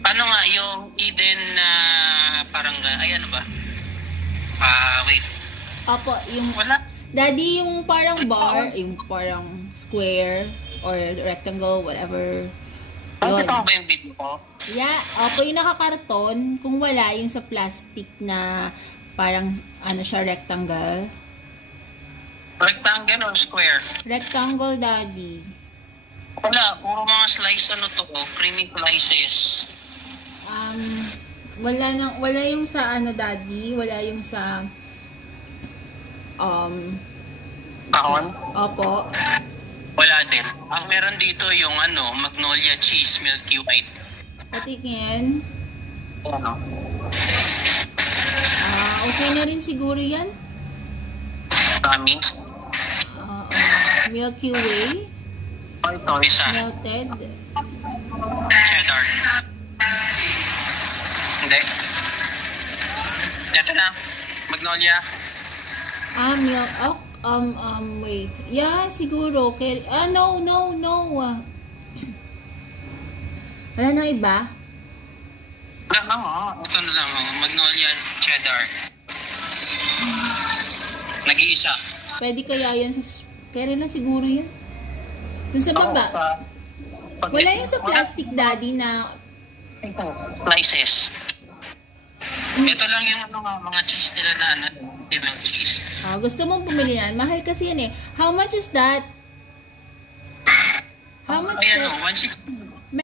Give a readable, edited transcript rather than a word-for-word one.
Ano nga yung Eden na parang, ay ano ba? Wait. Opo, yung Wala. daddy, yung parang bar, yung parang square or rectangle, whatever. Nakita Yun. mo ba yung video ko? Yeah, opo, yung nakakarton. Kung wala, yung sa plastic na parang, ano siya, rectangle. Rectangle or square? Rectangle, daddy. Wala, puro mga slice ano to, creamy slices. Um, wala yung sa ano, daddy. Wala yung sa, Kahon? opo. Wala din. Ang meron dito yung ano, Magnolia cheese milky white. Patingin. Ano? Okay na rin siguro yan. Promise? Milky Way. Ito, isa. Melted. Cheddar. Hindi. Ito na. Magnolia. Wait. Yeah, siguro. No. Wala na iba? Wala lang ito na lang Magnolia cheddar. Nag-iisa. Pwede kaya yan kaya na siguro yan. Dun sa baba. Wala yung sa plastic, daddy, na Slices. Ito lang yung mga cheese nila na ibang cheese. gusto mong bumili yan. Mahal kasi yan eh. How much is that? How much Ay that? ano, 160.